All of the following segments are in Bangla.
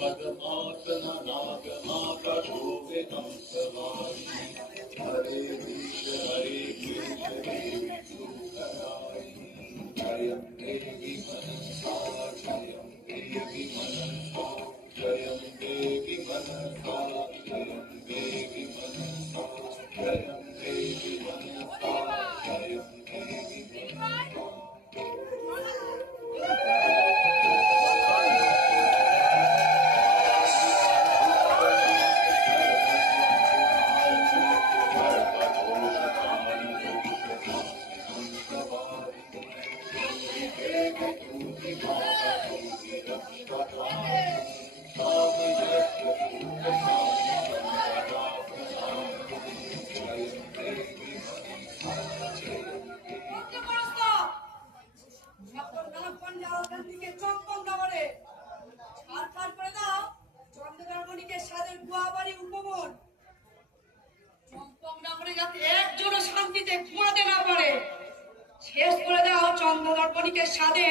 पद्मासन नागमाता शोभितं सवारी हरे कृष्ण देवी सुखदायिनी जयं देवी मनसा जयं देवी मनसा जयं देवी मनसा जयं देवी मनसा जयं देवी मनसा जयं देवी मनसा শেষ করে দাও চন্দ্রদর্পণীকে সাদে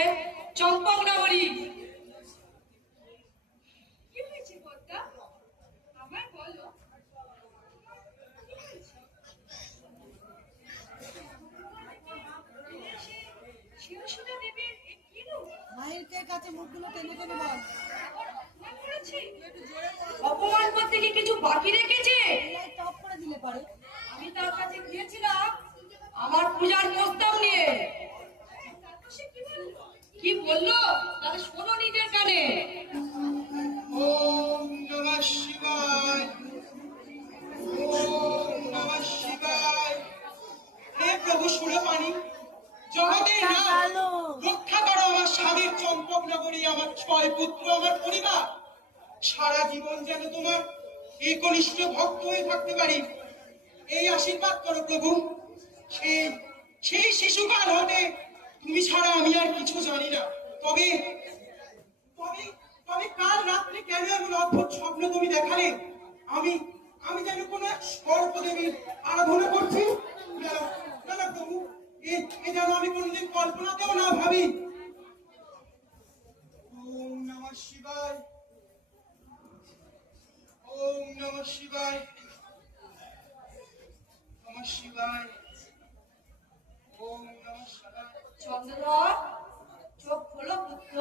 চম্পক নগরী। কি হয়েছে বদ্দা, আমার বলো। শিবসুধা দেবীর কি রূপ? মায়ের কাছে মুখগুলো টেনে টেনে বল। অপমান করতে কি কিছু বাকি রেখেছে? টপ করে দিলে পারে। আমি তার কাছে গিয়েছিলাম আমার পূজার প্রস্তাব নিয়ে। কি বললো তাহলে শোনো নিজের কানে। ওম নমঃ শিবায়, ওম নমঃ শিবায়। হে প্রভু সুরপানি, জগতের নাথ, রক্ষা করো আমার স্বামীর চম্পক নগরী, আমার 6 পুত্র, আমার পরিবার। সারা জীবন যেন তোমার এই কনিষ্ঠ ভক্ত হয়ে থাকতে পারি, এই আশীর্বাদ করো প্রভু। সেই শিশুকাল হতে তুমি ছাড়া আমি আর কিছু জানি না। তবে তবে তবে কাল রাত্রে কেন এমন অদ্ভুত স্বপ্ন তুমি দেখালে? আমি যেন কোন এক সর্পদেবীর আরাধনা করছি। না না প্রভু, এ যেন আমি কোনদিন কল্পনাতেও না ভাবি। ওম নমঃ শিবায়, ওম নমঃ শিবায়, নমঃ শিবায়, ওম নমঃ শিবায়। চন্দ্রধর চোখ খোলো পুত্র,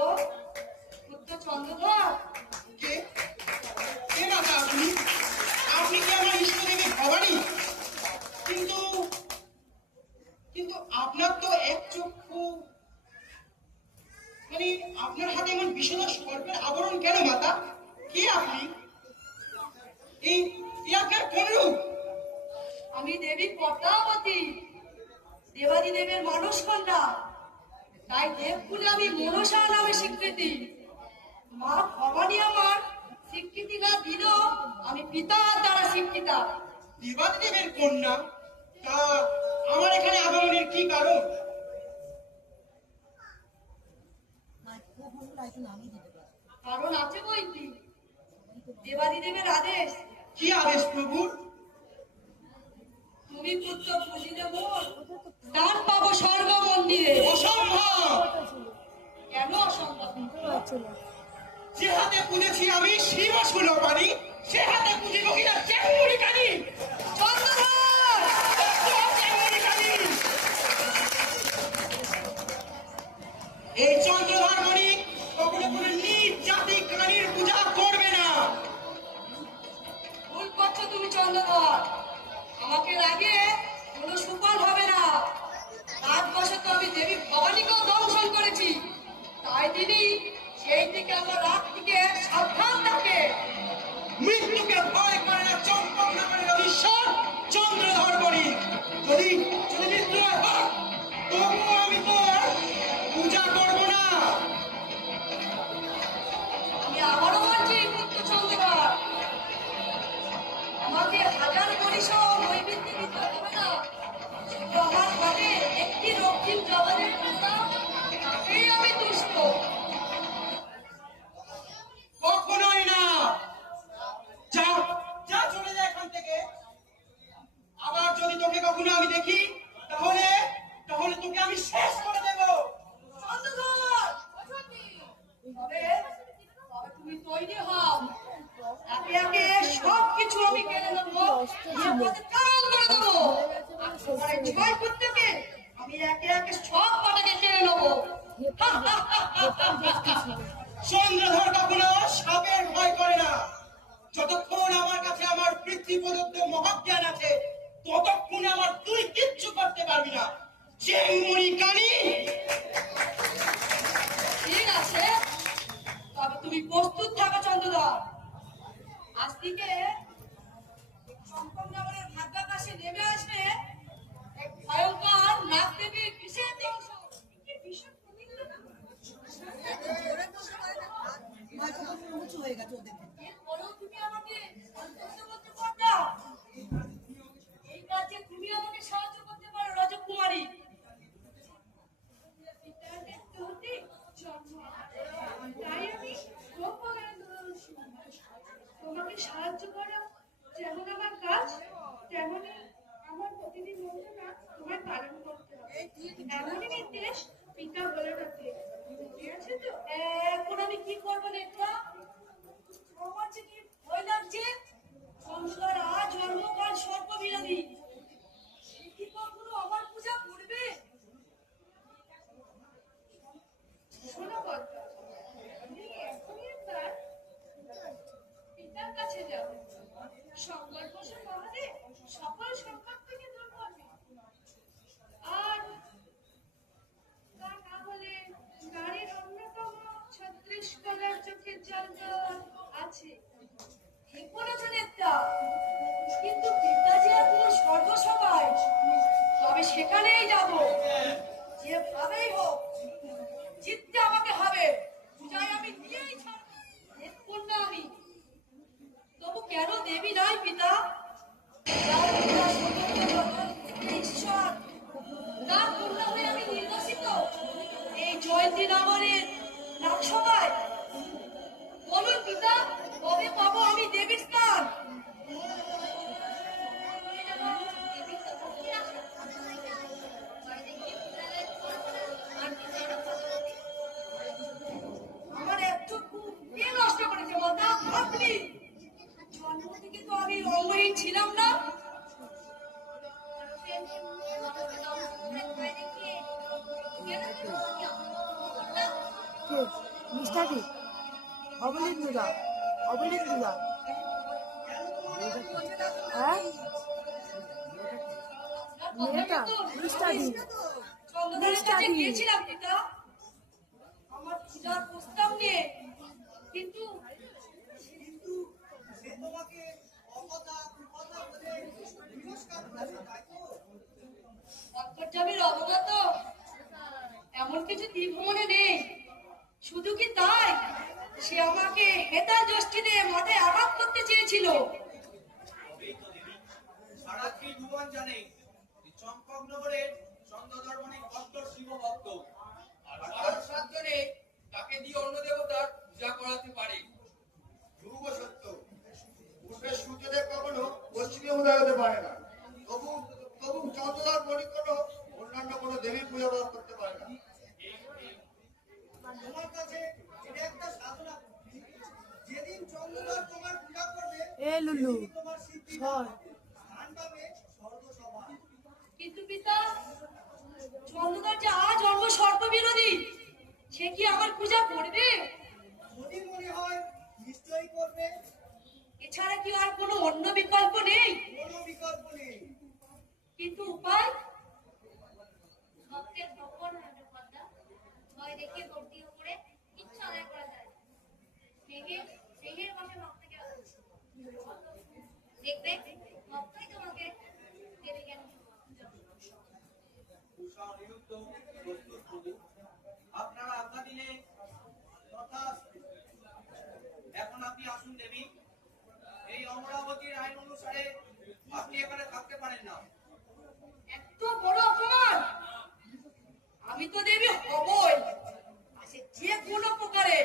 পুত্র চন্দ্রধর। কে কে মাতা আপনি? আপনি কি আমার ইষ্টদেবী ভবানী? কিন্তু কিন্তু আপনার তো এক চক্ষু, মানে আপনার হাতে এমন বিষণ সর্পের আবরণ কেন মাতা? কে আপনি? এই আপনার কোন রূপ? আমি দেবী পদ্মাবতী, দেবাদি দেবের মানস কন্যা। তাই দেবকুলে আমি মনসা নামে স্বীকৃতি। মা ভবানী আমার স্বীকৃতি না দিলেও আমি পিতার দ্বারা স্বীকৃতা। দেবাদি দেবের কন্যা? তা আমার এখানে আগমনের কি কারণ? কারণ আছে বই কি, দেবাদি দেবের আদেশ। কি আদেশ প্রভুর? তুমি পুত্র পুজিলে মোর দান পাবো স্বর্গ মন্দিরে। অসম্ভব! কেন অসম্ভব? যে হাতে পুজেছি আমি শিব সুরপানি, সে হাতে পুজিব কিনা চেঙ্গুরি কানি। চন্দ্রধর! চেঙ্গুরি কানি! এই চন্দ্রধর মণি কখনো কোনো নিজ জাতি কানির পূজা করবে না। ভুল করছো তুমি চন্দ্রধর। আমাকে লাগে কোনো সুফল হবে না। রাজবশত আমি দেবী ভবানীকেও দংশন করেছি, তাই তিনি সেই দিকে আমার রাত থেকে সাবধান থাকে। মৃত্যুকে ভয় করে না চম্পক নগরের অধীশ্বর চন্দ্রধর মণি। যদি যদি মৃত্যু হয় তবুও আমি তোর পূজা করবো না। আমি আবারও বলছি পুত্র চন্দ্রধর, আমাকে হাজার পরিসর নৈবেদ্য দিতে হবে না। শুধু আমার ঘরে একটি রক্তিম জগতের কথা, তাকেই আমি তুষ্ট। কখনোই না। যা যা চলে যায় এখান থেকে। আবার যদি তোকে কখনো আমি দেখি তাহলে তাহলে তোকে আমি শেষ করে দেব। চন্দ্রধর! তবে তুমি তৈরি হও। একে একে সবকিছু আমি কেড়ে নেবো, নিয়ে পথে কাল করে দেবো। আর তোমার এই ছয় পুত্রকে আমি একে একে সব কটাকে কেড়ে নেবো। চন্দ্রধর কাকুনা সাপের ভয় করে না। যতক্ষণ আমার কাছে আমার পৃথ্বী প্রদত্ত মহাজ্ঞান আছে, ততক্ষণ আমার তুই কিচ্ছু করতে পারবি না। চেঙ্গুরি কানি। ঠিক আছে, তবে তুমি প্রস্তুত থাকো চন্দ্রধর। আজ থেকে চম্পকনগরের ভাগ্যাকাশে নেমে আসবে এক ভয়ঙ্কর নাগদেবীর বিশেষ ধ্বংস। মাথাটা উঁচু হয়ে গেছে ওদের। এরপরেও তুমি আমাকে সন্তুষ্ট করতে পারতা? এই কাজে তুমি আমাকে সাহায্য করতে পারো রাজকুমারী। পিতার দেখতে হতে জন্ম তাই আমি তোমাকে সাহায্য করা যেমন আমার কাজ, তেমনি আমার প্রতিদিন বন্ধনা তোমায় পালন করতে হবে। এমনই নির্দেশ পিতা বলে রাখে, বুঝে আছে তো? এখন আমি কি করবো নেত্রা? আমার যে কি ভয় লাগছে। সংসার আজ জন্মকাল সর্ববিরোধী। সে কি কখনো আমার পূজা করবে? শোনো কথা, তুমি এখনই একবার পিতার কাছে যাও। সংকল্প মহাদেব সকল সংকট থেকে দূর করবে। আর তা না হলে নারীর অন্যতম 36 কলার চোখের জল আছে। ঠিক বলেছ নেত্রা, কিন্তু পিতা যে এখন সর্বসভায়, তবে সেখানেই যাব। যেভাবেই হোক জিততে আমাকে হবে। পূজায় আমি দিয়েই ছাড়বো। দেখুন না আমি, তবু কেন দেবী নাই পিতা? তার পিতা স্বতন্ত্র ঈশ্বর, তার কন্যা হয়ে আমি নির্বাসিত এই জয়ন্তী নগরের রাজসভায়। বলুন পিতা, কবে পাবো আমি দেবীর স্থান? আমার এতটুকু কে নষ্ট করেছে মাতা? আপনি। জন্ম থেকে তো আমি অঙ্গহীন ছিলাম না। মিস্টারি অবলিন্দুদা অবলিন্দুদা হ্যাঁ মেয়েটা মিস্টারি চন্দ্রধরের কাছে গিয়েছিলাম পিতা আমার পূজার প্রস্তাব নিয়ে, কিন্তু সে তোমাকে অকথা কুকথা বলে তিরস্কার করেছে, তাই তো? অন্তর্যামীর অবগত এমন কিছু তীব্র মনে নেই। শুধু কি তাই, সে আমাকে হেতার যষ্টি দিয়ে মাথায় আঘাত করতে চেয়েছিল। সারা ত্রিভুবন জানে যে চম্পকনগরের চন্দ্রধর অনেক কঠোর শিব ভক্ত, আর তার সাধ্য নেই তাকে দিয়ে অন্য দেবতার পূজা করাতে পারে। ধ্রুব সত্য, পূর্বের সূর্যদেব কখনো পশ্চিমে উদয় হতে পারে না। তবু তবু চন্দ্রধর মণিকোণ অন্যান্য কোনো দেবী পূজা পাঠ করতে পারে না। তোমার কাছে এটা একটা সাধনা বুদ্ধি। যেদিন চন্দ্রধর তোমার পূজা করবে, এ লুলু তোমার সিদ্ধি ছয় স্থান পাবে স্বর্গসভায়। কিন্তু পিতা, চন্দ্রধর যে আজ অন্য সর্ববিরোধী, সে কি আমার পূজা করবে? যদি মনে হয় নিশ্চয়ই করবে, এছাড়া কি আর কোনো অন্য বিকল্প নেই? কোনো বিকল্প নেই। কিন্তু উপায়? ভক্তের ভগবান হবে পদ্মা, ভয় দেখিয়ে ভর্তি করে কিচ্ছু আদায় করা যায়। মেঘের বসে ভক্তকে দেখবে, ভক্তই তোমাকে দেবে জ্ঞান। উষা অনিরুদ্ধ প্রস্তুত প্রভু, আপনারা আজ্ঞা দিলে তথাস্তু। এখন আপনি আসুন দেবী। এই অমরাবতীর আইন অনুসারে আপনি এখানে থাকতে পারেন না। এত বড় অপমান! আমি তো দেবী হবই, সে যে কোনো প্রকারে,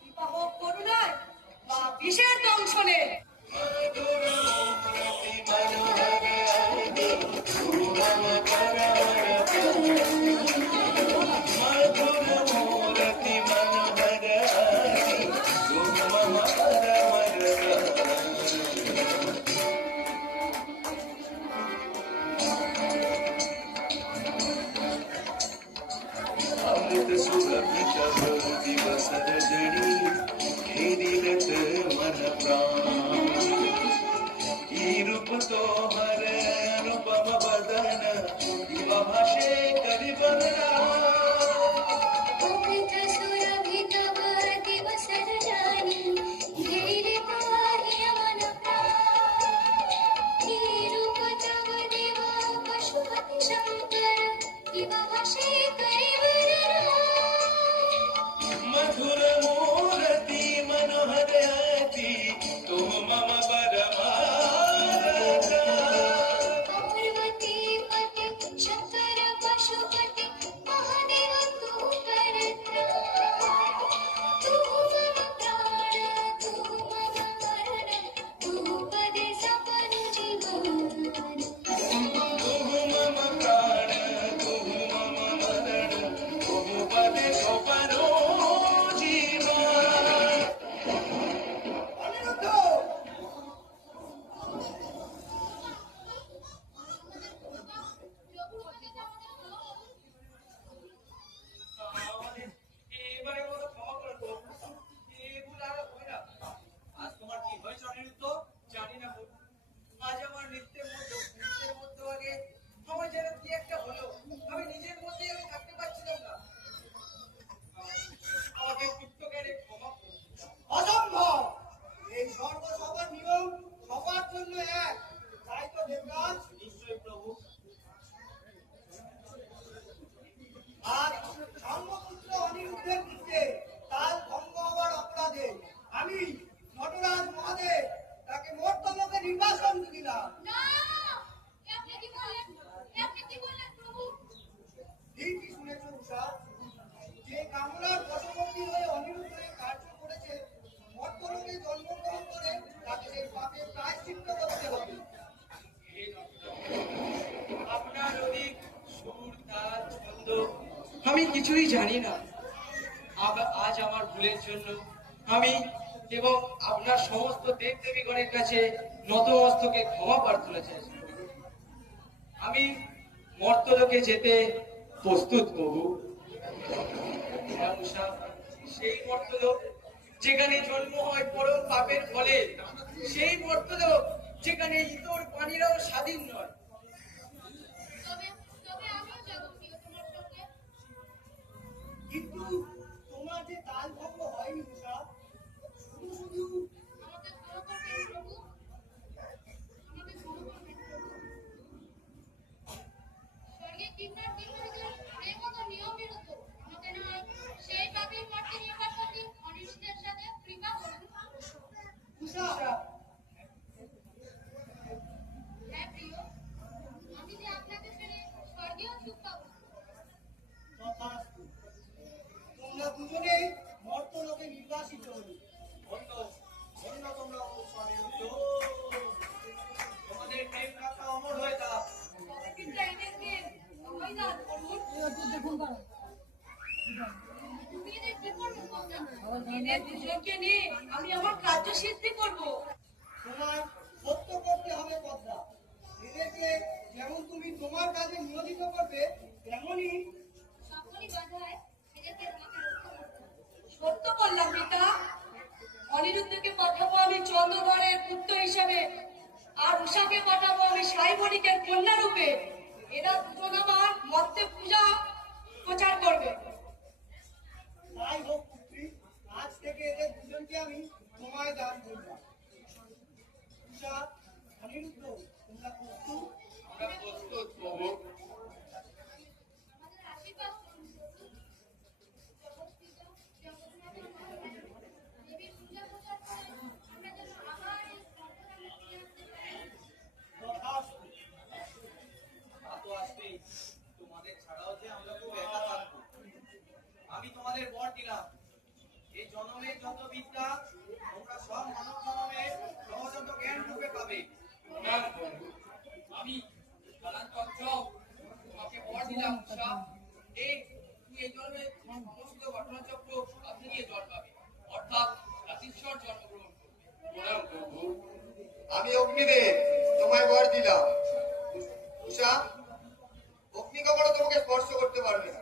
বিবাহ করুণায় বা বিশেষ দংশনে। মধুর মূরতি মনোহর আমি নটরাজ মহাদেব তাকে মর্তলোকে নির্বাসন দিলাম। না, আপনি কি বললেন? আপনি কি বললেন প্রভু? ঠিকই শুনেছ উষা, যে কামনার বশবর্তী হয়ে অনিরুদ্ধের কার্য করেছে, মর্তলোকে জন্মগ্রহণ করে তাকে সেই পাপের প্রায়শ্চিত্ত করতে হবে। আপনার অধিক সুর তাল ছন্দ আমি কিছুই জানি না। আজ আমার ভুলের জন্য আমি এবং আপনার সমস্ত দেব দেবীগণের কাছে নতমস্তকে ক্ষমা প্রার্থনা চাইছি। আমি মর্তলোকে যেতে প্রস্তুত প্রভু। হ্যাঁ উষা, সেই মর্তলোক যেখানে জন্ম হয় পরম পাপের ফলে, সেই মর্তলোক যেখানে ইতর প্রাণীরাও স্বাধীন নয়। তবে তবে আমিও যাব প্রিয় তোমার সঙ্গে। কিন্তু তোমার যে তাল ভঙ্গ হয়নি উষা, শুধু শুধু আমাকে ক্ষমা করবেন প্রভু, আমাকে ক্ষমা করবেন প্রভু। স্বর্গে কিন্নর কিন্নরীদের প্রেম ও নিয়ম বিরুদ্ধ, আমাকে না হয় সেই পাপীর মর্তে নির্বাসন দিন, অনিরুদ্ধের সাথে কৃপা করুন। উষা, হ্যাঁ প্রিয়, আমি যে আপনাকে ছেড়ে স্বর্গেও সুখ পাবো। তথাস্তু। তোমরা দুজনেই মর্তলোকে নির্বাসিত হলে। ধন্য ধন্য তোমরা ও অনিরুদ্ধ, তোমাদের প্রেম গাথা অমর হয়ে থাক। তবে কিন্তু এদেরকে অবৈধ করুন। তুমি এদের কি করবে বলতো? এদের দুজনকে নিয়ে আমি আমার কার্য সিদ্ধি করবো। তোমায় সত্য করতে হবে পদ্মা। এদেরকে যেমন তুমি তোমার কাজে নিয়োজিত করবে, তেমনই সকলই বাধায় এদেরকে তোমাকে রক্ষা করতে হবে। সত্য বললাম পিতা। অনিরুদ্ধকে পাঠাবো আমি চন্দ্রধরের পুত্র হিসাবে, আর উষাকে পাঠাবো আমি সাই বণিকের কন্যা রূপে। এরা দুজন আমার মর্তে পূজা প্রচার করবে। তাই হোক পুত্রী, আজ থেকে এদের দুজনকে আমি তোমায় দান করলাম। উষা, অনিরুদ্ধ, তোমরা প্রস্তুত? আমরা প্রস্তুত প্রভু। আমাদের আশীর্বাদ করুন প্রভু। জগৎপিত জগন্নাথের মহামায়া দেবীর পূজা প্রচার করে আমরা যেন আবার এই স্বর্গধামে ফিরে আসতে পারি। তথাস্তু। তা তো আসবেই। তোমাদের ছাড়াও যে আমরা খুব একা থাকবো। আমি তোমাদের বর দিলাম, এই জন্মের যত বিদ্যা তোমরা সব মানব জন্মে সহজাত জ্ঞান রূপে পাবে। প্রণাম প্রভু। আমি কালান্তর চক তোমাকে বর দিলাম উষা। তুমি এই জন্মে সমস্ত ঘটনাচক্র আপনি নিয়ে জন্মাবে, অর্থাৎ রাতিশ্বর জন্মগ্রহণ করবে। প্রণাম প্রভু। আমি অগ্নিদেব তোমায় বর দিলাম। উষা, অগ্নি কখনো তোমাকে স্পর্শ করতে পারবে না।